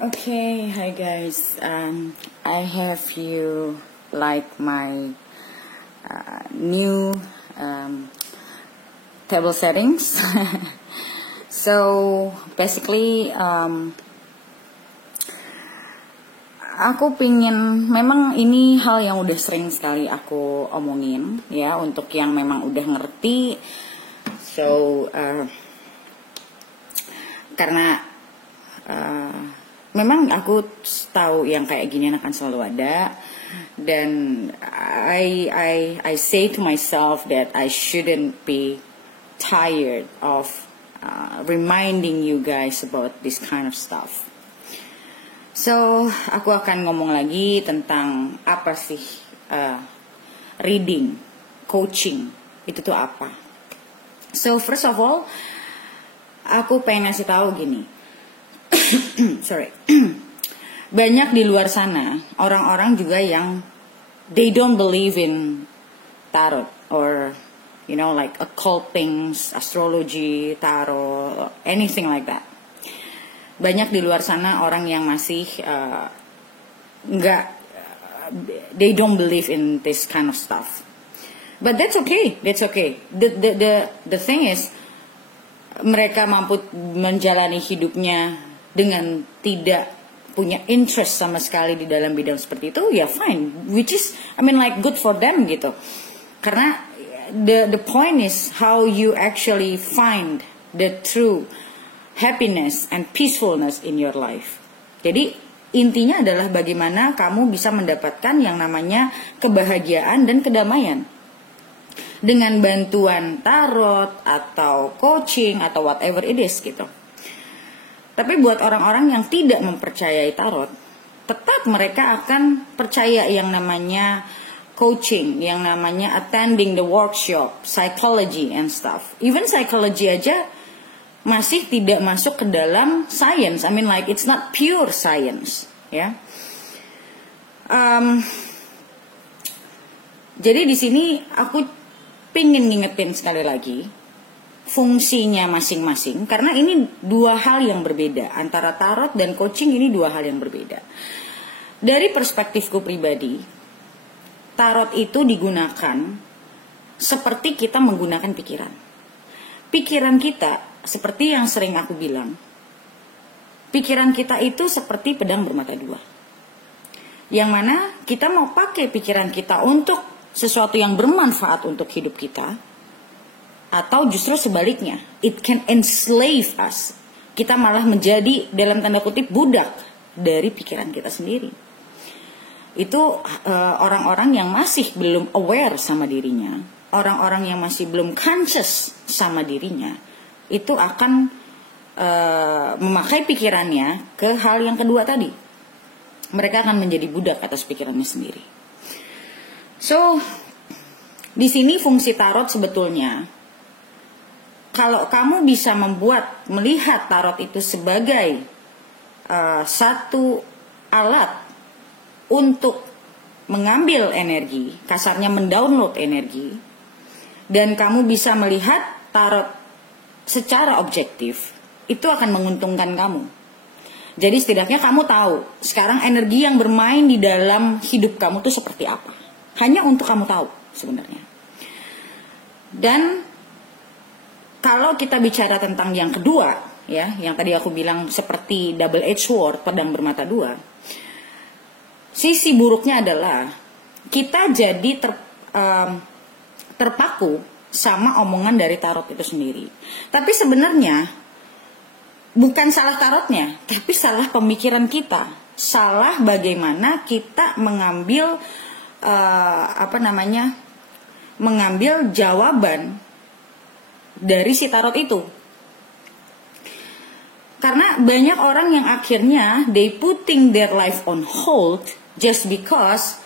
Okay, hi guys. I have you like my new table settings. So basically, aku pingin, memang ini hal yang udah sering sekali aku omongin ya, untuk yang memang udah ngerti. So karena memang aku tahu yang kayak gini akan selalu ada, dan I say to myself that I shouldn't be tired of reminding you guys about this kind of stuff. So aku akan ngomong lagi tentang apa sih reading, coaching itu tuh apa. So first of all, aku pengen ngasih tahu gini. Sorry. Banyak di luar sana orang-orang juga yang they don't believe in tarot or like occult things, astrology, tarot, anything like that. Banyak di luar sana orang yang masih they don't believe in this kind of stuff. But that's okay. The thing is, mereka mampu menjalani hidupnya dengan tidak punya interest sama sekali di dalam bidang seperti itu, ya fine, which is good for them gitu. Karena the point is how you actually find the true happiness and peacefulness in your life. Jadi intinya adalah bagaimana kamu bisa mendapatkan yang namanya kebahagiaan dan kedamaian dengan bantuan tarot atau coaching atau whatever it is gitu. Tapi buat orang-orang yang tidak mempercayai tarot, tetap mereka akan percaya yang namanya coaching, yang namanya attending the workshop, psychology and stuff. Even psychology aja masih tidak masuk ke dalam science. It's not pure science, ya. Jadi di sini aku pingin ngingetin sekali lagi fungsinya masing-masing, karena ini dua hal yang berbeda. Antara tarot dan coaching ini dua hal yang berbeda. Dari perspektifku pribadi, tarot itu digunakan seperti kita menggunakan pikiran. Pikiran kita, seperti yang sering aku bilang, pikiran kita itu seperti pedang bermata dua. Yang mana kita mau pakai pikiran kita untuk sesuatu yang bermanfaat untuk hidup kita, atau justru sebaliknya, it can enslave us. Kita malah menjadi dalam tanda kutip budak dari pikiran kita sendiri. Itu orang-orang yang masih belum aware sama dirinya, orang-orang yang masih belum conscious sama dirinya, itu akan memakai pikirannya ke hal yang kedua tadi. Mereka akan menjadi budak atas pikirannya sendiri. So di sini fungsi tarot sebetulnya, kalau kamu bisa melihat tarot itu sebagai satu alat untuk mengambil energi, kasarnya mendownload energi, dan kamu bisa melihat tarot secara objektif, itu akan menguntungkan kamu. Jadi setidaknya kamu tahu sekarang energi yang bermain di dalam hidup kamu itu seperti apa. Hanya untuk kamu tahu sebenarnya. Dan kalau kita bicara tentang yang kedua, ya, yang tadi aku bilang seperti double edged sword, pedang bermata dua. Sisi buruknya adalah kita jadi terpaku sama omongan dari tarot itu sendiri. Tapi sebenarnya bukan salah tarotnya, tapi salah pemikiran kita. Salah bagaimana kita mengambil mengambil jawaban dari si tarot itu. Karena banyak orang yang akhirnya they putting their life on hold just because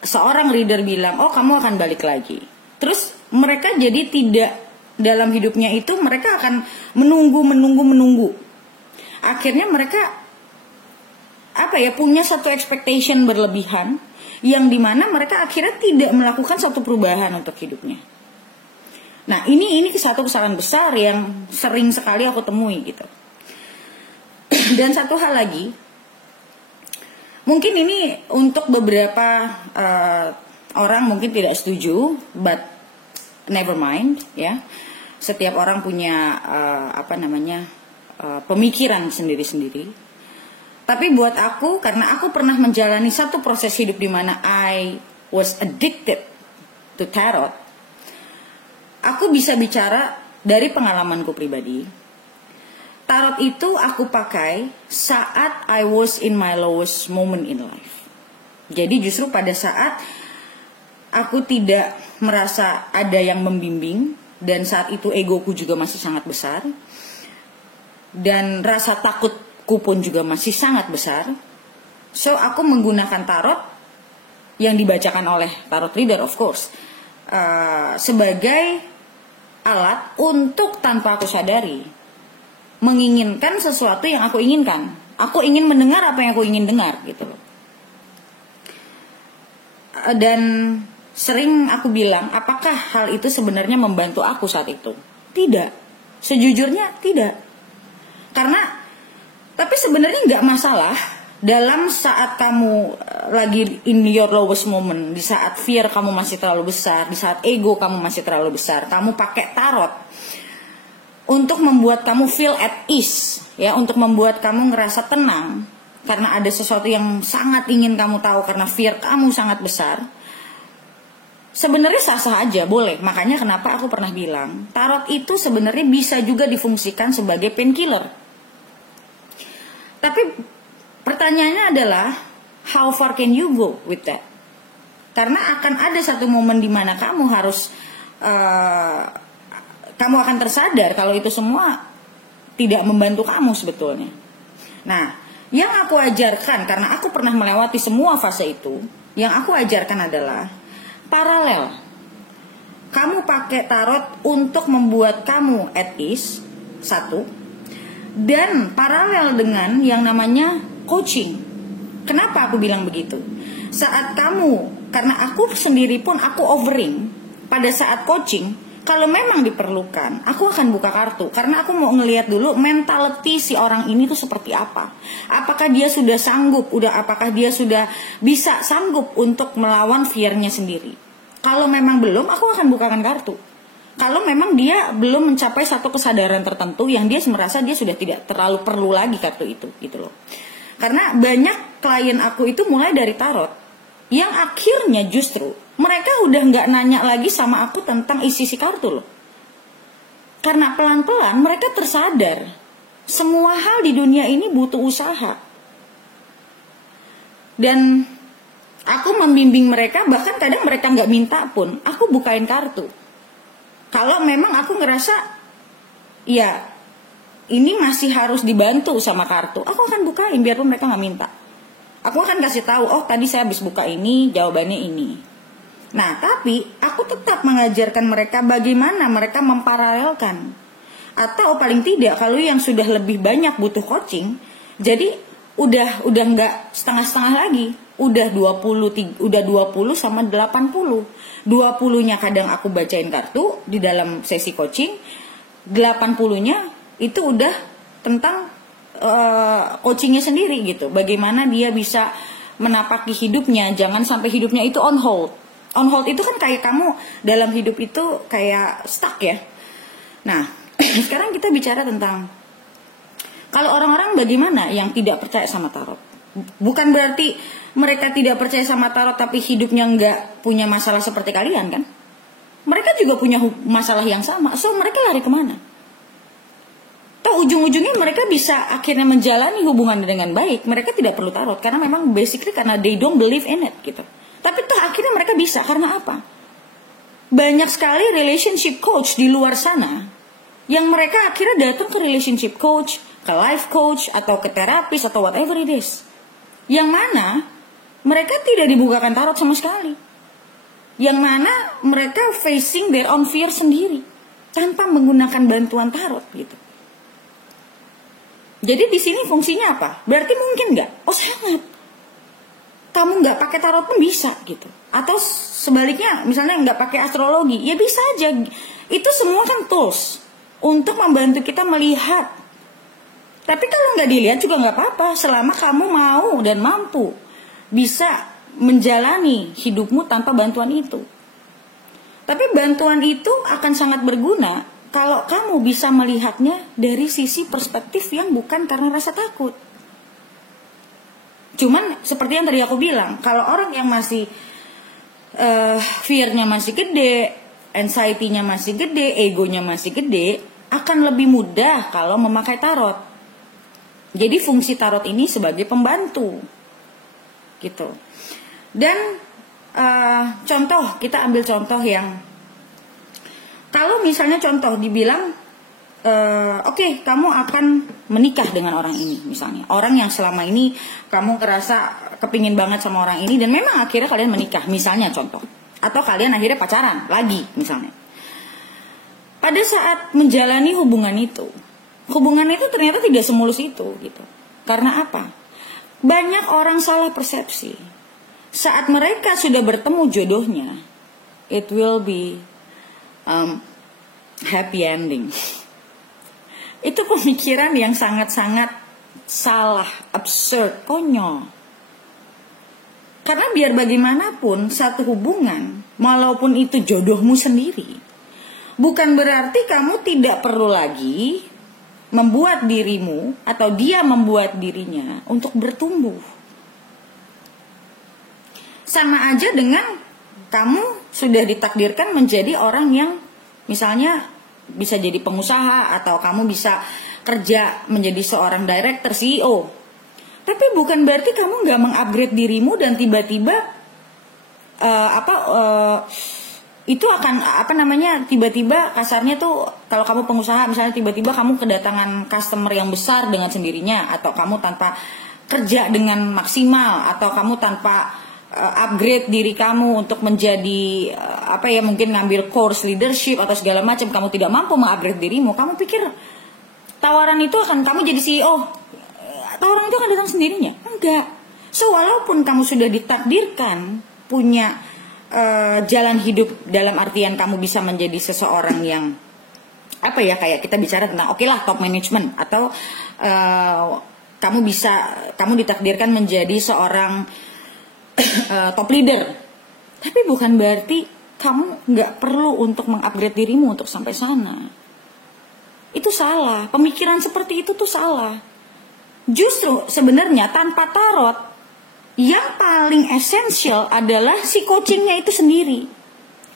seorang reader bilang, oh kamu akan balik lagi. Terus mereka jadi tidak, dalam hidupnya itu mereka akan menunggu. Akhirnya mereka punya satu expectation berlebihan, yang dimana mereka akhirnya tidak melakukan satu perubahan untuk hidupnya. Nah ini satu kesalahan besar yang sering sekali aku temui gitu. Dan satu hal lagi, Mungkin ini untuk beberapa orang mungkin tidak setuju, but never mind ya. Setiap orang punya pemikiran sendiri-sendiri. Tapi buat aku, karena aku pernah menjalani satu proses hidup di mana I was addicted to tarot, aku bisa bicara dari pengalamanku pribadi. Tarot itu aku pakai saat I was in my lowest moment in life. Jadi justru pada saat aku tidak merasa ada yang membimbing, dan saat itu egoku juga masih sangat besar, dan rasa takutku pun juga masih sangat besar. So aku menggunakan tarot yang dibacakan oleh tarot reader, of course, sebagai alat untuk tanpa aku sadari menginginkan sesuatu yang aku inginkan. Aku ingin mendengar apa yang aku ingin dengar gitu loh. Dan sering aku bilang, apakah hal itu sebenarnya membantu aku saat itu? Tidak. Sejujurnya tidak. Tapi sebenarnya nggak masalah dalam saat kamu lagi in your lowest moment, di saat fear kamu masih terlalu besar, di saat ego kamu masih terlalu besar, kamu pakai tarot untuk membuat kamu feel at ease, ya, untuk membuat kamu ngerasa tenang karena ada sesuatu yang sangat ingin kamu tahu karena fear kamu sangat besar. Sebenarnya sah-sah aja, boleh. Makanya kenapa aku pernah bilang, tarot itu sebenarnya bisa juga difungsikan sebagai painkiller. Tapi pertanyaannya adalah, how far can you go with that? Karena akan ada satu momen di mana kamu harus kamu akan tersadar kalau itu semua tidak membantu kamu sebetulnya. Nah, yang aku ajarkan, karena aku pernah melewati semua fase itu, yang aku ajarkan adalah paralel. Kamu pakai tarot untuk membuat kamu at ease, satu, dan paralel dengan yang namanya coaching. Kenapa aku bilang begitu? Saat kamu, karena aku sendiri pun aku offering pada saat coaching, kalau memang diperlukan, aku akan buka kartu. Karena aku mau ngelihat dulu mentality si orang ini tuh seperti apa. Apakah dia sudah sanggup, apakah dia sudah bisa sanggup untuk melawan fear-nya sendiri. Kalau memang belum, aku akan bukakan kartu. Kalau memang dia belum mencapai satu kesadaran tertentu yang dia merasa dia sudah tidak terlalu perlu lagi kartu itu, gitu loh. Karena banyak klien aku itu mulai dari tarot, yang akhirnya justru mereka udah nggak nanya lagi sama aku tentang isi si kartu loh. Karena pelan-pelan mereka tersadar semua hal di dunia ini butuh usaha. Dan aku membimbing mereka, bahkan kadang mereka nggak minta pun, aku bukain kartu. Kalau memang aku ngerasa, ya ini masih harus dibantu sama kartu, aku akan bukain biarpun mereka nggak minta. Aku akan kasih tahu, oh tadi saya habis buka ini, jawabannya ini. Nah, tapi aku tetap mengajarkan mereka bagaimana mereka memparalelkan. Atau paling tidak kalau yang sudah lebih banyak butuh coaching, jadi udah nggak setengah-setengah lagi. Udah 20 sama 80. 20-nya kadang aku bacain kartu di dalam sesi coaching. 80-nya itu udah tentang coachingnya sendiri gitu. Bagaimana dia bisa menapaki hidupnya, jangan sampai hidupnya itu on hold. On hold itu kan kayak kamu dalam hidup itu kayak stuck ya. Nah, sekarang kita bicara tentang kalau orang-orang bagaimana yang tidak percaya sama tarot. Bukan berarti mereka tidak percaya sama tarot tapi hidupnya nggak punya masalah seperti kalian kan. Mereka juga punya masalah yang sama. So mereka lari kemana? Toh ujung-ujungnya mereka bisa akhirnya menjalani hubungan dengan baik. Mereka tidak perlu tarot karena memang basically karena they don't believe in it gitu. Tapi toh akhirnya mereka bisa karena apa? Banyak sekali relationship coach di luar sana yang mereka akhirnya datang ke relationship coach, ke life coach, atau ke terapis, atau whatever it is. Yang mana mereka tidak dibukakan tarot sama sekali. Yang mana mereka facing their own fear sendiri tanpa menggunakan bantuan tarot gitu. Jadi di sini fungsinya apa? Berarti mungkin nggak? Oh sangat. Kamu nggak pakai tarot pun bisa gitu. Atau sebaliknya, misalnya nggak pakai astrologi, ya bisa aja. Itu semua kan tools untuk membantu kita melihat. Tapi kalau nggak dilihat juga nggak apa-apa, selama kamu mau dan mampu bisa menjalani hidupmu tanpa bantuan itu. Tapi bantuan itu akan sangat berguna kalau kamu bisa melihatnya dari sisi perspektif yang bukan karena rasa takut. Cuman seperti yang tadi aku bilang, kalau orang yang masih fear-nya masih gede, anxiety-nya masih gede, egonya masih gede, akan lebih mudah kalau memakai tarot. Jadi fungsi tarot ini sebagai pembantu, gitu. Dan contoh, kita ambil contoh yang, kalau misalnya contoh dibilang, oke, kamu akan menikah dengan orang ini, misalnya orang yang selama ini kamu ngerasa kepingin banget sama orang ini, dan memang akhirnya kalian menikah, misalnya contoh, atau kalian akhirnya pacaran lagi, misalnya. Pada saat menjalani hubungan itu ternyata tidak semulus itu, gitu. Karena apa? Banyak orang salah persepsi. Saat mereka sudah bertemu jodohnya, it will be happy ending. Itu pemikiran yang sangat-sangat salah, absurd, konyol. Karena biar bagaimanapun satu hubungan, walaupun itu jodohmu sendiri, bukan berarti kamu tidak perlu lagi membuat dirimu atau dia membuat dirinya untuk bertumbuh. Sama aja dengan kamu sudah ditakdirkan menjadi orang yang misalnya bisa jadi pengusaha, atau kamu bisa kerja menjadi seorang director, CEO. Tapi bukan berarti kamu gak mengupgrade dirimu dan tiba-tiba itu akan tiba-tiba kasarnya tuh, kalau kamu pengusaha misalnya tiba-tiba kamu kedatangan customer yang besar dengan sendirinya, atau kamu tanpa kerja dengan maksimal, atau kamu tanpa upgrade diri kamu untuk menjadi mungkin ngambil course leadership atau segala macam, kamu tidak mampu mengupgrade dirimu, kamu pikir tawaran itu akan kamu jadi CEO, tawaran itu akan datang sendirinya? Enggak. So walaupun kamu sudah ditakdirkan punya jalan hidup, dalam artian kamu bisa menjadi seseorang yang kayak kita bicara tentang top management, atau kamu ditakdirkan menjadi seorang top leader, tapi bukan berarti kamu nggak perlu untuk mengupgrade dirimu untuk sampai sana. Itu salah. Pemikiran seperti itu tuh salah. Justru sebenarnya tanpa tarot, yang paling esensial adalah si coachingnya itu sendiri.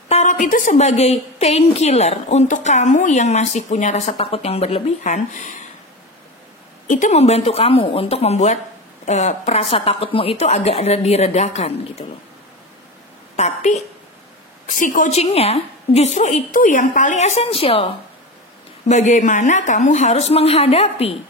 Tarot itu sebagai painkiller untuk kamu yang masih punya rasa takut yang berlebihan. Itu membantu kamu untuk membuat perasa takutmu itu agak diredakan, gitu loh. Tapi si coachingnya justru itu yang paling esensial. Bagaimana kamu harus menghadapi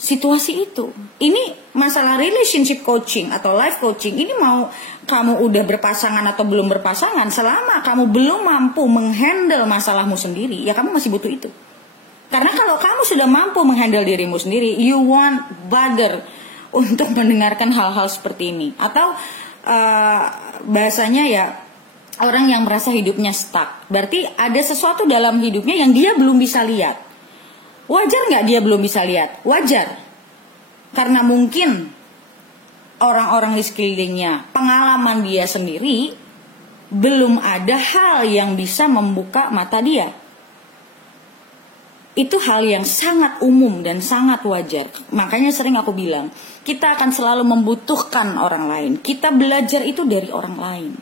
situasi itu. Ini masalah relationship coaching atau life coaching. Ini mau kamu udah berpasangan atau belum berpasangan, selama kamu belum mampu menghandle masalahmu sendiri, ya kamu masih butuh itu. Karena kalau kamu sudah mampu menghandle dirimu sendiri, you won't bother untuk mendengarkan hal-hal seperti ini. Atau bahasanya ya, orang yang merasa hidupnya stuck, berarti ada sesuatu dalam hidupnya yang dia belum bisa lihat. Wajar gak dia belum bisa lihat? Wajar. Karena mungkin orang-orang di sekelilingnya, pengalaman dia sendiri, belum ada hal yang bisa membuka mata dia. Itu hal yang sangat umum dan sangat wajar. Makanya sering aku bilang, kita akan selalu membutuhkan orang lain. Kita belajar itu dari orang lain.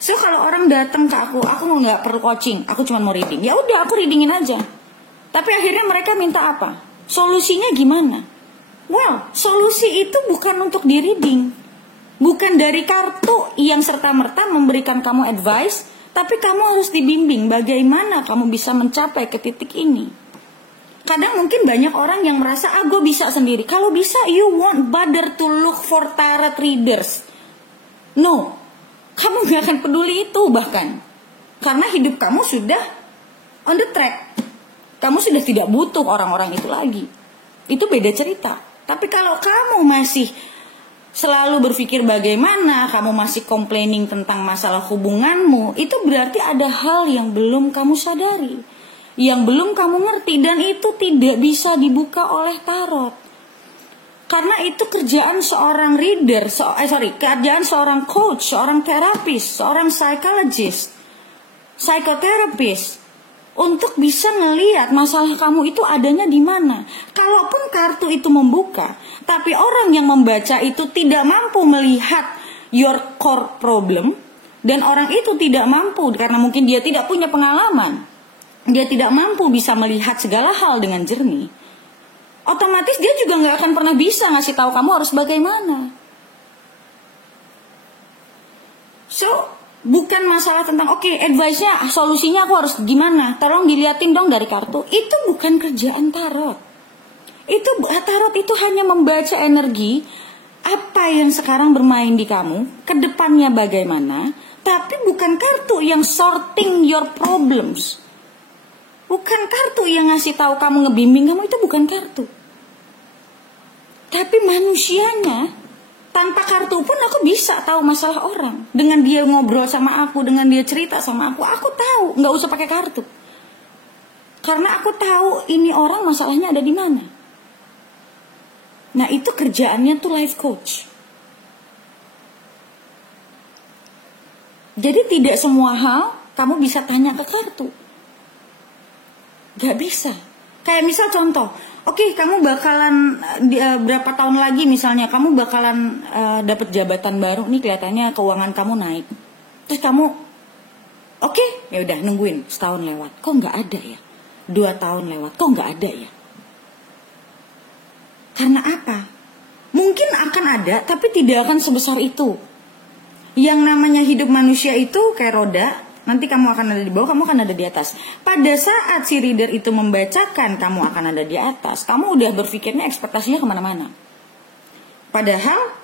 So kalau orang datang ke aku nggak perlu coaching, aku cuma mau reading. Ya udah, aku readingin aja. Tapi akhirnya mereka minta apa? Solusinya gimana? Well, solusi itu bukan untuk di reading. Bukan dari kartu yang serta-merta memberikan kamu advice, tapi kamu harus dibimbing bagaimana kamu bisa mencapai ke titik ini. Kadang mungkin banyak orang yang merasa, gue bisa sendiri. Kalau bisa, you won't bother to look for tarot readers. No, kamu gak akan peduli itu bahkan. Karena hidup kamu sudah on the track. Kamu sudah tidak butuh orang-orang itu lagi. Itu beda cerita. Tapi kalau kamu masih selalu berpikir bagaimana, kamu masih complaining tentang masalah hubunganmu, itu berarti ada hal yang belum kamu sadari, yang belum kamu ngerti, dan itu tidak bisa dibuka oleh tarot. Karena itu kerjaan seorang reader, kerjaan seorang coach, seorang terapis, seorang psychologist, psikoterapis, untuk bisa ngelihat masalah kamu itu adanya di mana. Kalaupun kartu itu membuka, tapi orang yang membaca itu tidak mampu melihat your core problem, dan orang itu tidak mampu karena mungkin dia tidak punya pengalaman, dia tidak mampu bisa melihat segala hal dengan jernih, otomatis dia juga nggak akan pernah bisa ngasih tahu kamu harus bagaimana. So, bukan masalah tentang advice-nya, solusinya aku harus gimana, tolong diliatin dong dari kartu. Itu bukan kerjaan tarot. Tarot itu hanya membaca energi apa yang sekarang bermain di kamu, kedepannya bagaimana, tapi bukan kartu yang sorting your problems. Bukan kartu yang ngasih tahu kamu, ngebimbing kamu, itu bukan kartu. Tapi manusianya, tanpa kartu pun aku bisa tahu masalah orang. Dengan dia ngobrol sama aku, dengan dia cerita sama aku tahu, nggak usah pakai kartu. Karena aku tahu ini orang masalahnya ada di mana. Nah, itu kerjaannya tuh life coach. Jadi tidak semua hal kamu bisa tanya ke kartu. Gak bisa. Kayak misal contoh, kamu bakalan berapa tahun lagi misalnya kamu bakalan dapat jabatan baru nih, kelihatannya keuangan kamu naik. Terus kamu ya udah nungguin setahun lewat, kok nggak ada ya? 2 tahun lewat, kok nggak ada ya? Karena apa? Mungkin akan ada, tapi tidak akan sebesar itu. Yang namanya hidup manusia itu kayak roda. Nanti kamu akan ada di bawah, kamu akan ada di atas. Pada saat si reader itu membacakan kamu akan ada di atas, kamu udah berpikirnya ekspektasinya kemana-mana. Padahal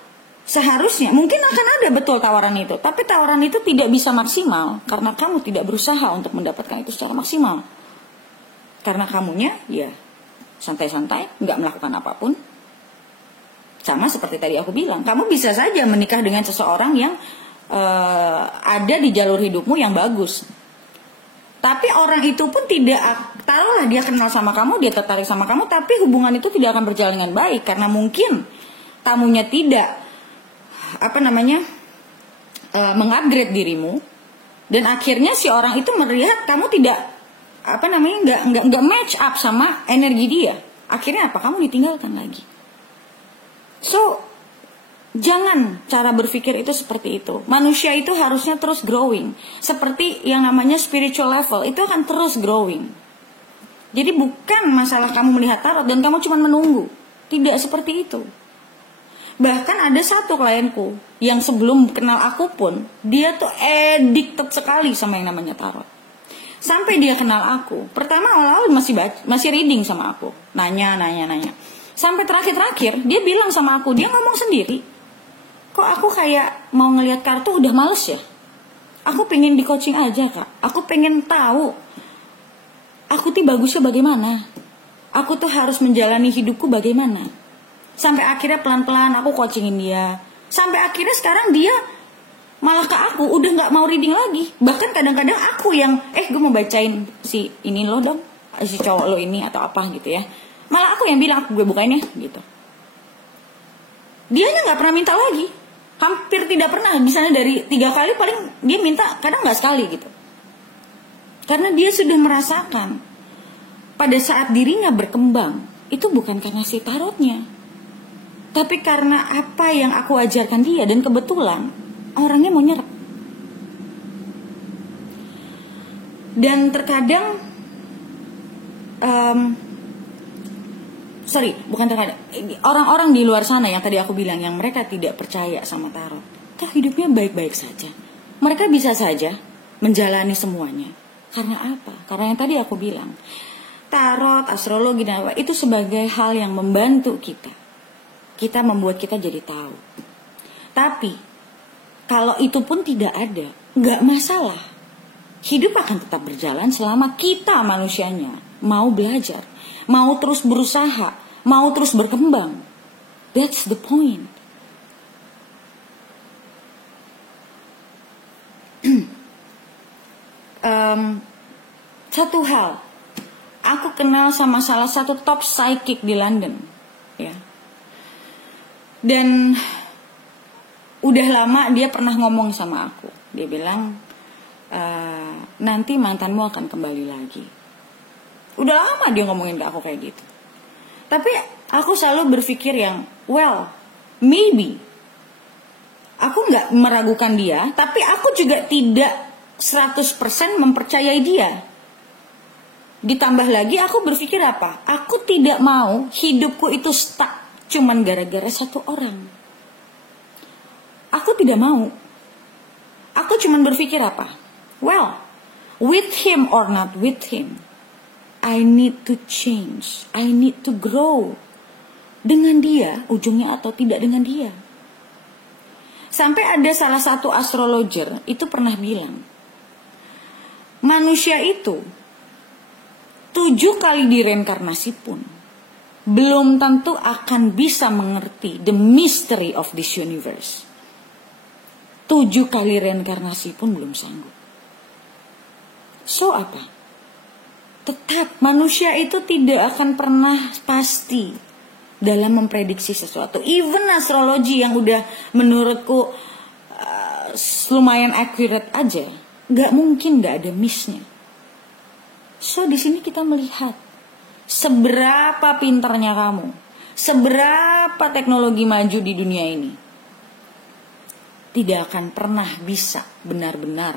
seharusnya mungkin akan ada betul tawaran itu, tapi tawaran itu tidak bisa maksimal karena kamu tidak berusaha untuk mendapatkan itu secara maksimal. Karena kamunya ya santai-santai, nggak melakukan apapun. Sama seperti tadi aku bilang, kamu bisa saja menikah dengan seseorang yang ada di jalur hidupmu yang bagus. Tapi orang itu pun tidak, taruhlah dia kenal sama kamu, dia tertarik sama kamu, tapi hubungan itu tidak akan berjalan dengan baik karena mungkin tamunya tidak mengupgrade dirimu, dan akhirnya si orang itu melihat kamu tidak nggak match up sama energi dia. Akhirnya apa? Kamu ditinggalkan lagi. So, jangan cara berpikir itu seperti itu. Manusia itu harusnya terus growing. Seperti yang namanya spiritual level, itu akan terus growing. Jadi bukan masalah kamu melihat tarot dan kamu cuma menunggu. Tidak seperti itu. Bahkan ada satu klienku yang sebelum kenal aku pun, dia tuh addicted sekali sama yang namanya tarot. Sampai dia kenal aku, pertama awal-awal masih reading sama aku, nanya. Sampai terakhir dia bilang sama aku, dia ngomong sendiri, kok aku kayak mau ngelihat kartu udah males ya. Aku pengen di coaching aja kak. Aku pengen tahu aku tuh bagusnya bagaimana. Aku tuh harus menjalani hidupku bagaimana. Sampai akhirnya pelan-pelan aku coachingin dia. Sampai akhirnya sekarang dia malah ke aku udah nggak mau reading lagi. Bahkan kadang-kadang aku yang gue mau bacain si ini lo dong, si cowok lo ini atau apa gitu ya. Malah aku yang bilang, gue bukain ya gitu. Dianya nggak pernah minta lagi. Hampir tidak pernah. Misalnya dari 3 kali paling dia minta, kadang nggak sekali gitu. Karena dia sudah merasakan pada saat dirinya berkembang, itu bukan karena si tarotnya, tapi karena apa yang aku ajarkan dia. Dan kebetulan orangnya mau nyerap. Dan terkadang orang-orang di luar sana yang tadi aku bilang, yang mereka tidak percaya sama tarot, toh hidupnya baik-baik saja. Mereka bisa saja menjalani semuanya. Karena apa? Karena yang tadi aku bilang, tarot, astrologi dan apa itu sebagai hal yang membantu kita. Kita membuat kita jadi tahu. Tapi kalau itu pun tidak ada, nggak masalah. Hidup akan tetap berjalan selama kita manusianya mau belajar, mau terus berusaha, mau terus berkembang. That's the point. Satu hal, aku kenal sama salah satu top psychic di London, ya. Dan udah lama dia pernah ngomong sama aku. Dia bilang, nanti mantanmu akan kembali lagi. Udah lama dia ngomongin ke aku kayak gitu. Tapi aku selalu berpikir yang, well, maybe. Aku gak meragukan dia, tapi aku juga tidak 100% mempercayai dia. Ditambah lagi aku berpikir apa? Aku tidak mau hidupku itu stuck cuman gara-gara satu orang. Aku tidak mau. Aku cuman berpikir apa? Well, with him or not with him, I need to change. I need to grow. Dengan dia, ujungnya atau tidak dengan dia. Sampai ada salah satu astrologer itu pernah bilang, manusia itu 7 kali direinkarnasi pun belum tentu akan bisa mengerti the mystery of this universe. 7 kali reinkarnasi pun belum sanggup. So apa? Tetap manusia itu tidak akan pernah pasti dalam memprediksi sesuatu. Even astrologi yang udah menurutku lumayan accurate aja, nggak mungkin nggak ada miss-nya. So di sini kita melihat seberapa pintarnya kamu, seberapa teknologi maju di dunia ini, tidak akan pernah bisa benar-benar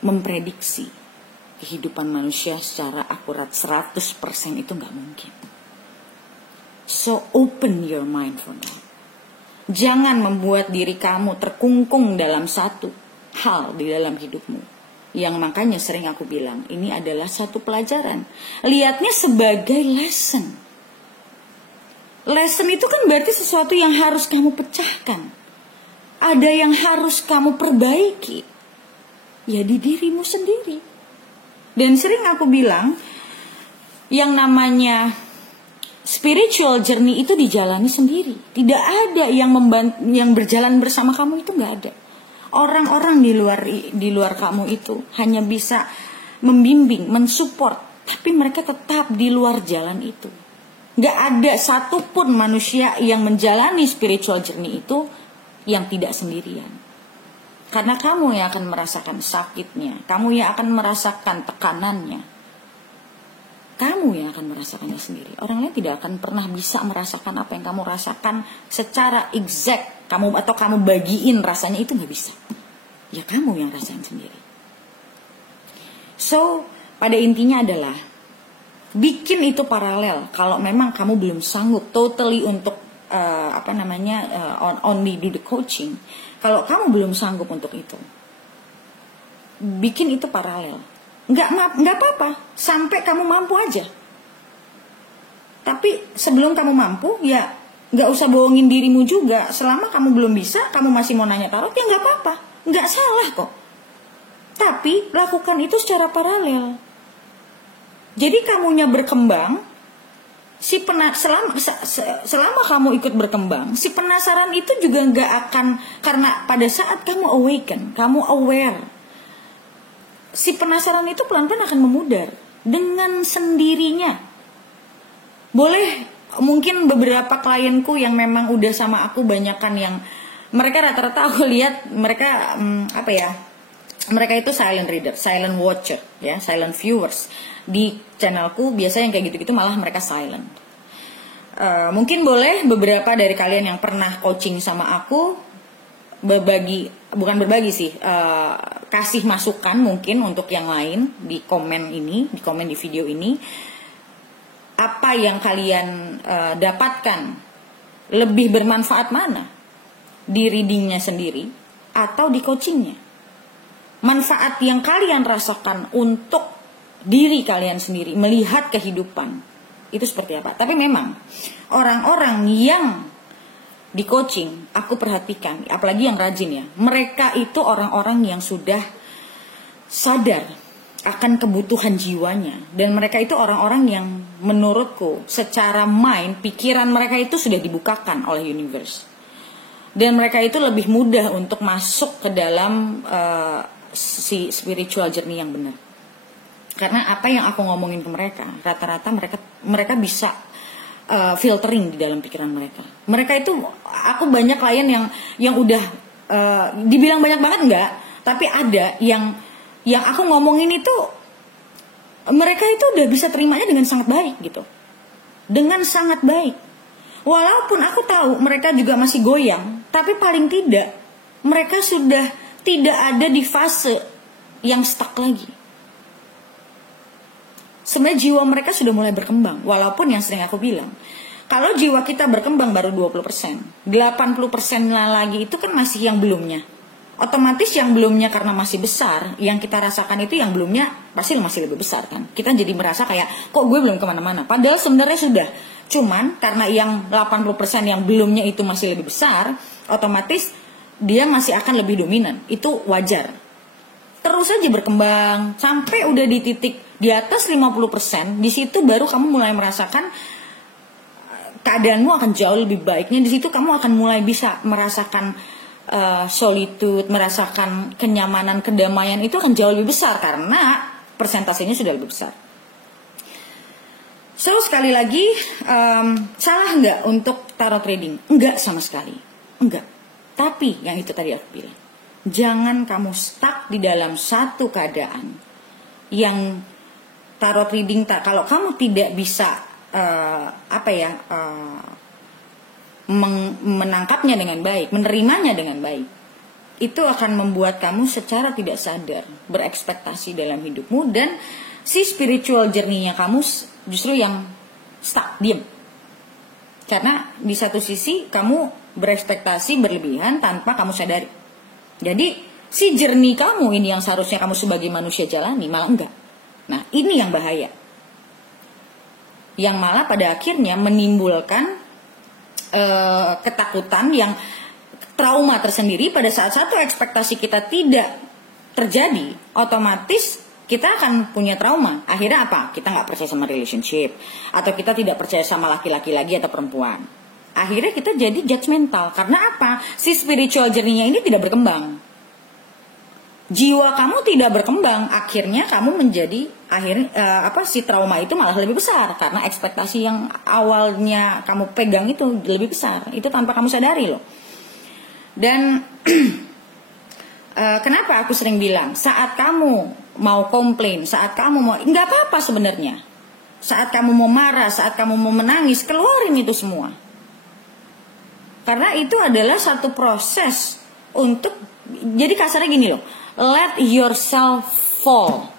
memprediksi kehidupan manusia secara akurat 100%, itu nggak mungkin. So open your mind for that. Jangan membuat diri kamu terkungkung dalam satu hal di dalam hidupmu. Yang makanya sering aku bilang, ini adalah satu pelajaran. Lihatnya sebagai lesson. Lesson itu kan berarti sesuatu yang harus kamu pecahkan. Ada yang harus kamu perbaiki. Ya di dirimu sendiri. Dan sering aku bilang, yang namanya spiritual journey itu dijalani sendiri. Tidak ada yang berjalan bersama kamu, itu nggak ada. Orang-orang di luar kamu itu hanya bisa membimbing, mensupport, tapi mereka tetap di luar jalan itu. Nggak ada satupun manusia yang menjalani spiritual journey itu yang tidak sendirian. Karena kamu yang akan merasakan sakitnya, kamu yang akan merasakan tekanannya, kamu yang akan merasakannya sendiri. Orang lain tidak akan pernah bisa merasakan apa yang kamu rasakan secara exact. Kamu bagiin rasanya, itu nggak bisa. Ya kamu yang rasain sendiri. So pada intinya adalah bikin itu paralel. Kalau memang kamu belum sanggup totally untuk only do the coaching. Kalau kamu belum sanggup untuk itu, bikin itu paralel. Nggak apa-apa, sampai kamu mampu aja. Tapi sebelum kamu mampu, ya nggak usah bohongin dirimu juga. Selama kamu belum bisa, kamu masih mau nanya tarot, ya nggak apa-apa, nggak salah kok. Tapi lakukan itu secara paralel. Jadi kamunya berkembang, selama kamu ikut berkembang, si penasaran itu juga nggak akan, karena pada saat kamu awaken, kamu aware, si penasaran itu pelan-pelan akan memudar dengan sendirinya. Boleh, mungkin beberapa klienku yang memang udah sama aku banyakan yang mereka rata-rata aku lihat mereka mereka itu silent reader, silent watcher, ya, silent viewers. Di channelku biasanya yang kayak gitu-gitu malah mereka silent. Mungkin boleh beberapa dari kalian yang pernah coaching sama aku kasih masukan mungkin untuk yang lain di komen di video ini, apa yang kalian dapatkan lebih bermanfaat mana, di readingnya sendiri atau di coachingnya. Manfaat yang kalian rasakan untuk diri kalian sendiri melihat kehidupan itu seperti apa. Tapi memang orang-orang yang di coaching aku perhatikan, apalagi yang rajin ya, mereka itu orang-orang yang sudah sadar akan kebutuhan jiwanya. Dan mereka itu orang-orang yang menurutku secara mind, pikiran mereka itu sudah dibukakan oleh universe. Dan mereka itu lebih mudah untuk masuk ke dalam si spiritual journey yang benar. Karena apa yang aku ngomongin ke mereka, rata-rata mereka bisa filtering di dalam pikiran mereka. Mereka itu, aku banyak klien yang udah dibilang banyak banget enggak, tapi ada yang aku ngomongin itu mereka itu udah bisa terimanya dengan sangat baik gitu. Dengan sangat baik. Walaupun aku tahu mereka juga masih goyang, tapi paling tidak mereka sudah tidak ada di fase yang stuck lagi. Sebenarnya jiwa mereka sudah mulai berkembang. Walaupun yang sering aku bilang, kalau jiwa kita berkembang baru 20%, 80% lagi itu kan masih yang belumnya. Otomatis yang belumnya karena masih besar, yang kita rasakan itu yang belumnya pasti masih lebih besar kan. Kita jadi merasa kayak, kok gue belum kemana-mana. Padahal sebenarnya sudah. Cuman karena yang 80% yang belumnya itu masih lebih besar, otomatis dia masih akan lebih dominan. Itu wajar. Terus aja berkembang sampai udah di titik di atas 50%, di situ baru kamu mulai merasakan keadaanmu akan jauh lebih baiknya. Di situ kamu akan mulai bisa merasakan solitude, merasakan kenyamanan, kedamaian itu akan jauh lebih besar karena persentasenya sudah lebih besar. So sekali lagi, salah nggak untuk tarot trading? Enggak sama sekali, enggak. Tapi yang itu tadi aku bilang, jangan kamu stuck di dalam satu keadaan yang tarot reading kalau kamu tidak bisa menangkapnya dengan baik, menerimanya dengan baik, itu akan membuat kamu secara tidak sadar berekspektasi dalam hidupmu, dan si spiritual journey-nya kamu justru yang stuck, diam. Karena di satu sisi kamu berekspektasi berlebihan tanpa kamu sadari. Jadi si journey kamu ini yang seharusnya kamu sebagai manusia jalani malah enggak. Nah ini yang bahaya, yang malah pada akhirnya menimbulkan ketakutan, yang trauma tersendiri pada saat satu ekspektasi kita tidak terjadi, otomatis kita akan punya trauma. Akhirnya apa? Kita nggak percaya sama relationship, atau kita tidak percaya sama laki-laki lagi atau perempuan. Akhirnya kita jadi judgmental. Karena apa? Si spiritual journey-nya ini tidak berkembang. Jiwa kamu tidak berkembang, akhirnya kamu menjadi si trauma itu malah lebih besar karena ekspektasi yang awalnya kamu pegang itu lebih besar. Itu tanpa kamu sadari loh. Dan kenapa aku sering bilang, saat kamu mau komplain, saat kamu mau, nggak apa-apa sebenarnya. Saat kamu mau marah, saat kamu mau menangis, keluarin itu semua. Karena itu adalah satu proses untuk, jadi kasarnya gini loh, let yourself fall.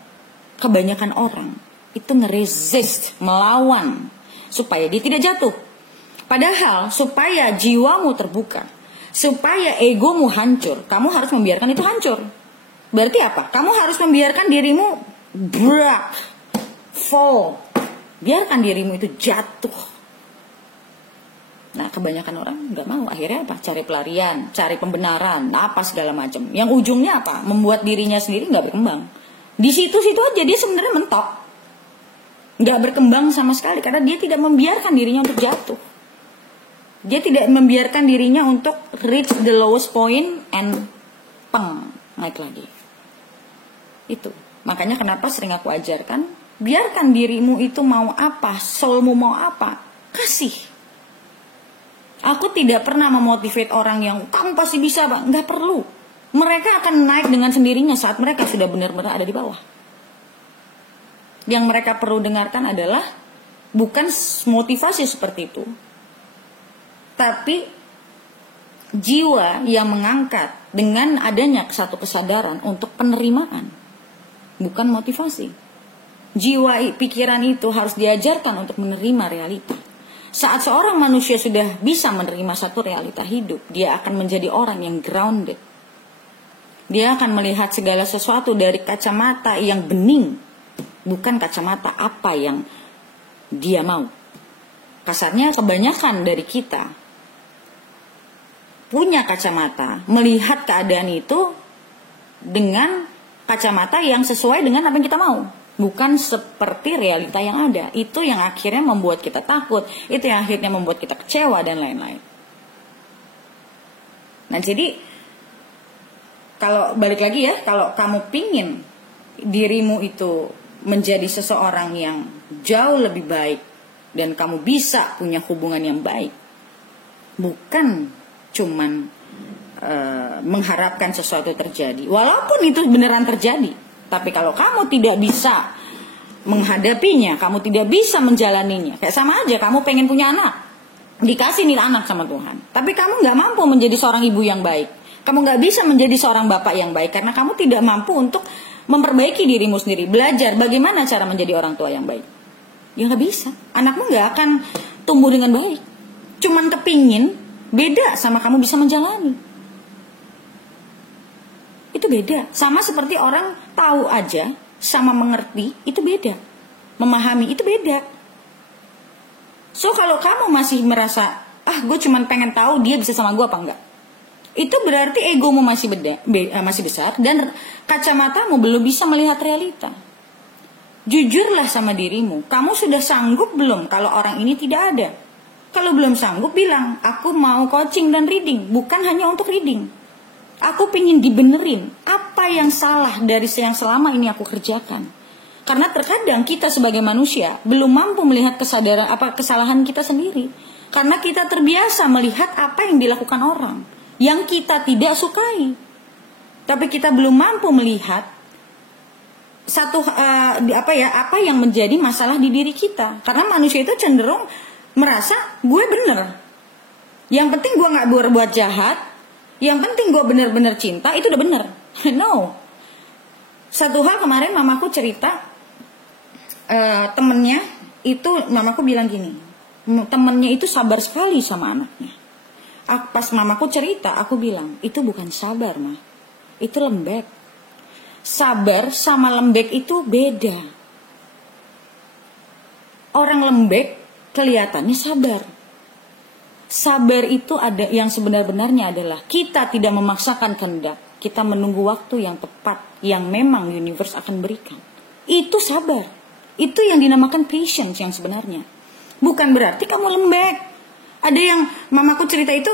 Kebanyakan orang itu ngeresist, melawan supaya dia tidak jatuh. Padahal supaya jiwamu terbuka, supaya egomu hancur, kamu harus membiarkan itu hancur. Berarti apa? Kamu harus membiarkan dirimu fall. Biarkan dirimu itu jatuh. Nah kebanyakan orang nggak mau. Akhirnya apa? Cari pelarian, cari pembenaran, apa segala macam. Yang ujungnya apa? Membuat dirinya sendiri nggak berkembang. Di situ-situ aja dia sebenarnya mentok, nggak berkembang sama sekali karena dia tidak membiarkan dirinya untuk jatuh. Dia tidak membiarkan dirinya untuk reach the lowest point and naik lagi. Itu makanya kenapa sering aku ajarkan, biarkan dirimu itu mau apa, soulmu mau apa, kasih. Aku tidak pernah memotivate orang yang kamu pasti bisa, Bang. Nggak perlu. Mereka akan naik dengan sendirinya saat mereka sudah benar-benar ada di bawah. Yang mereka perlu dengarkan adalah bukan motivasi seperti itu, tapi jiwa yang mengangkat dengan adanya satu kesadaran untuk penerimaan, bukan motivasi. Jiwa pikiran itu harus diajarkan untuk menerima realita. Saat seorang manusia sudah bisa menerima satu realita hidup, dia akan menjadi orang yang grounded. Dia akan melihat segala sesuatu dari kacamata yang bening, bukan kacamata apa yang dia mau. Kasarnya kebanyakan dari kita punya kacamata, melihat keadaan itu dengan kacamata yang sesuai dengan apa yang kita mau, bukan seperti realita yang ada. Itu yang akhirnya membuat kita takut, itu yang akhirnya membuat kita kecewa dan lain-lain. Nah jadi kalau balik lagi ya, kalau kamu pingin dirimu itu menjadi seseorang yang jauh lebih baik dan kamu bisa punya hubungan yang baik. Bukan cuman mengharapkan sesuatu terjadi, walaupun itu beneran terjadi. Tapi kalau kamu tidak bisa menghadapinya, kamu tidak bisa menjalaninya, kayak sama aja kamu pengen punya anak, dikasih nih anak sama Tuhan, tapi kamu gak mampu menjadi seorang ibu yang baik, kamu gak bisa menjadi seorang bapak yang baik, karena kamu tidak mampu untuk memperbaiki dirimu sendiri, belajar bagaimana cara menjadi orang tua yang baik. Ya gak bisa, anakmu gak akan tumbuh dengan baik. Cuman kepingin, beda sama kamu bisa menjalani. Itu beda. Sama seperti orang tahu aja sama mengerti, itu beda. Memahami itu beda. So kalau kamu masih merasa, gue cuman pengen tahu dia bisa sama gue apa enggak, itu berarti egomu masih masih besar dan kacamatamu belum bisa melihat realita. Jujurlah sama dirimu, kamu sudah sanggup belum kalau orang ini tidak ada? Kalau belum sanggup, bilang, aku mau coaching dan reading, bukan hanya untuk reading. Aku pengen dibenerin apa yang salah dari yang selama ini aku kerjakan. Karena terkadang kita sebagai manusia belum mampu melihat kesalahan kita sendiri. Karena kita terbiasa melihat apa yang dilakukan orang yang kita tidak sukai. Tapi kita belum mampu melihat apa yang menjadi masalah di diri kita. Karena manusia itu cenderung merasa gue bener. Yang penting gue gak berbuat jahat, yang penting gue bener-bener cinta, itu udah bener. No. Satu hal kemarin mamaku cerita, temennya itu, mamaku bilang gini, temennya itu sabar sekali sama anaknya. Pas mamaku cerita, aku bilang, itu bukan sabar mah, itu lembek. Sabar sama lembek itu beda. Orang lembek kelihatannya sabar. Sabar itu ada yang sebenar-benarnya adalah kita tidak memaksakan kehendak, kita menunggu waktu yang tepat yang memang universe akan berikan. Itu sabar. Itu yang dinamakan patience yang sebenarnya. Bukan berarti kamu lembek. Ada yang mamaku cerita itu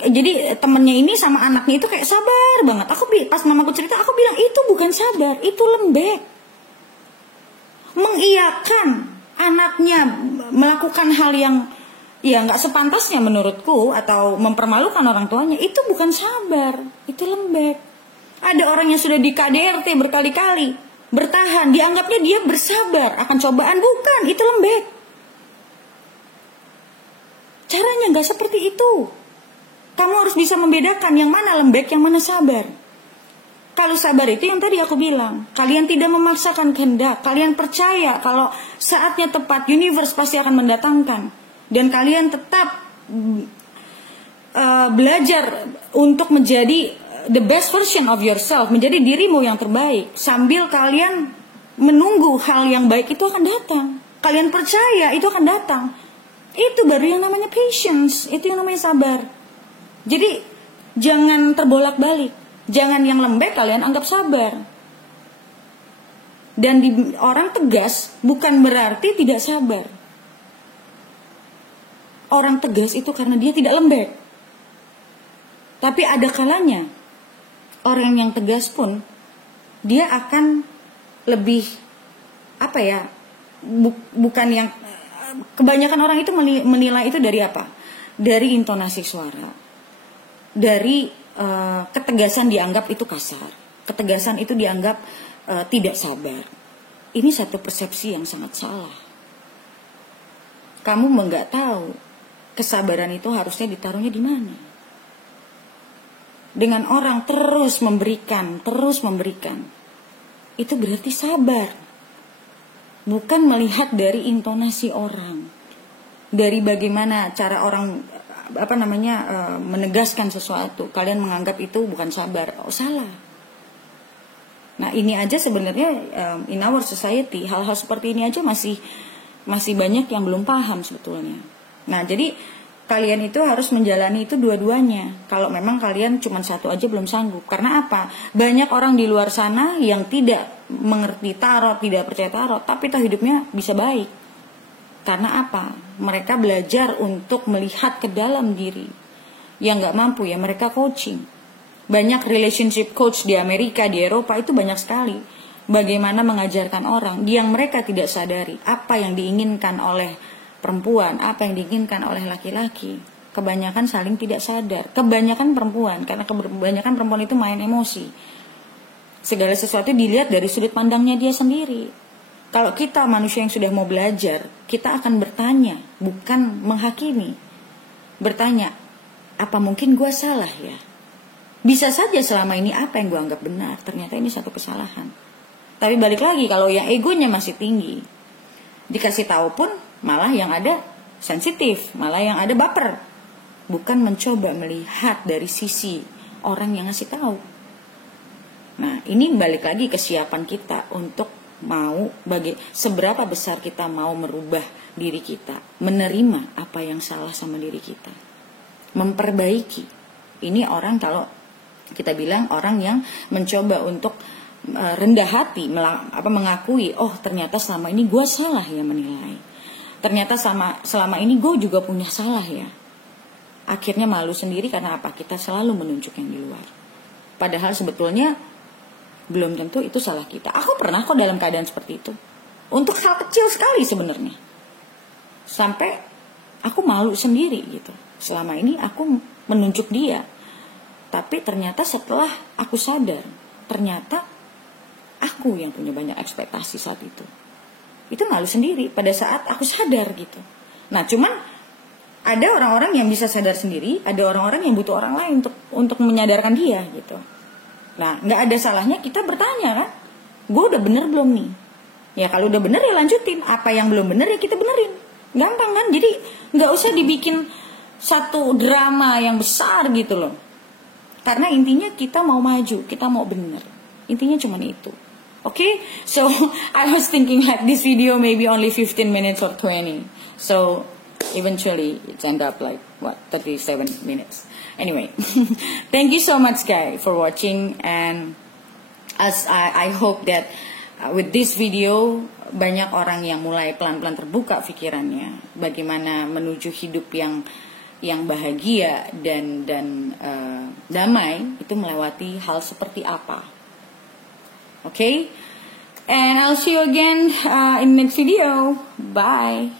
jadi temennya ini sama anaknya itu kayak sabar banget. Pas mamaku cerita aku bilang itu bukan sabar, itu lembek. Mengiyakan anaknya melakukan hal yang nggak sepantasnya menurutku atau mempermalukan orang tuanya, itu bukan sabar, itu lembek. Ada orang yang sudah di KDRT berkali-kali bertahan, dianggapnya dia bersabar akan cobaan, bukan, itu lembek. Caranya nggak seperti itu. Kamu harus bisa membedakan yang mana lembek, yang mana sabar. Kalau sabar itu yang tadi aku bilang, kalian tidak memaksakan kehendak, kalian percaya kalau saatnya tepat universe pasti akan mendatangkan. Dan kalian tetap belajar untuk menjadi the best version of yourself, menjadi dirimu yang terbaik, sambil kalian menunggu hal yang baik itu akan datang. Kalian percaya itu akan datang. Itu baru yang namanya patience, itu yang namanya sabar. Jadi jangan terbolak-balik. Jangan yang lembek kalian anggap sabar. Dan orang tegas bukan berarti tidak sabar. Orang tegas itu karena dia tidak lembek. Tapi ada kalanya orang yang tegas pun dia akan lebih bukan yang kebanyakan orang itu menilai itu dari apa? Dari intonasi suara. Dari ketegasan dianggap itu kasar. Ketegasan itu dianggap tidak sabar. Ini satu persepsi yang sangat salah. Kamu nggak tahu kesabaran itu harusnya ditaruhnya di mana. Dengan orang terus memberikan, itu berarti sabar. Bukan melihat dari intonasi orang, dari bagaimana cara orang menegaskan sesuatu. Kalian menganggap itu bukan sabar. Oh, salah. Nah, ini aja sebenarnya in our society hal-hal seperti ini aja masih banyak yang belum paham sebetulnya. Nah, jadi kalian itu harus menjalani itu dua-duanya. Kalau memang kalian cuma satu aja belum sanggup. Karena apa? Banyak orang di luar sana yang tidak mengerti tarot, tidak percaya tarot, tapi toh hidupnya bisa baik. Karena apa? Mereka belajar untuk melihat ke dalam diri. Yang gak mampu ya mereka coaching. Banyak relationship coach di Amerika, di Eropa itu banyak sekali. bagaimana mengajarkan orang yang mereka tidak sadari apa yang diinginkan oleh perempuan, apa yang diinginkan oleh laki-laki. Kebanyakan saling tidak sadar. Kebanyakan perempuan, karena kebanyakan perempuan itu main emosi. Segala sesuatu dilihat dari sudut pandangnya dia sendiri. Kalau kita manusia yang sudah mau belajar, kita akan bertanya, bukan menghakimi. Bertanya, apa mungkin gue salah ya? Bisa saja selama ini apa yang gue anggap benar, ternyata ini satu kesalahan. Tapi balik lagi, kalau yang egonya masih tinggi, dikasih tahu pun malah yang ada sensitif, malah yang ada baper. Bukan mencoba melihat dari sisi orang yang ngasih tahu. Nah, ini balik lagi kesiapan kita untuk mau seberapa besar kita mau merubah diri kita, menerima apa yang salah sama diri kita, memperbaiki. Ini orang, kalau kita bilang orang yang mencoba untuk rendah hati, mengakui, oh ternyata selama ini gue salah ya menilai, ternyata selama ini gue juga punya salah ya. Akhirnya malu sendiri karena apa? Kita selalu menunjuk yang di luar, padahal sebetulnya belum tentu itu salah kita. Aku pernah kok dalam keadaan seperti itu, untuk hal kecil sekali sebenarnya, sampai aku malu sendiri gitu. Selama ini aku menunjuk dia, tapi ternyata setelah aku sadar, ternyata aku yang punya banyak ekspektasi saat itu. Itu malu sendiri pada saat aku sadar gitu. Nah, cuman ada orang-orang yang bisa sadar sendiri, ada orang-orang yang butuh orang lain untuk menyadarkan dia gitu. Nah, nggak ada salahnya kita bertanya kan, gue udah bener belum nih? Ya kalau udah bener ya lanjutin, apa yang belum bener ya kita benerin. Gampang kan? Jadi nggak usah dibikin satu drama yang besar gitu loh. Karena intinya kita mau maju, kita mau bener. Intinya cuma itu. Okay? So I was thinking like this video maybe only 15 minutes or 20. So eventually it end up like 37 minutes. Anyway, thank you so much guys for watching, and as I hope that with this video banyak orang yang mulai pelan-pelan terbuka pikirannya bagaimana menuju hidup yang bahagia dan damai itu melewati hal seperti apa. Okay? And I'll see you again in next video. Bye.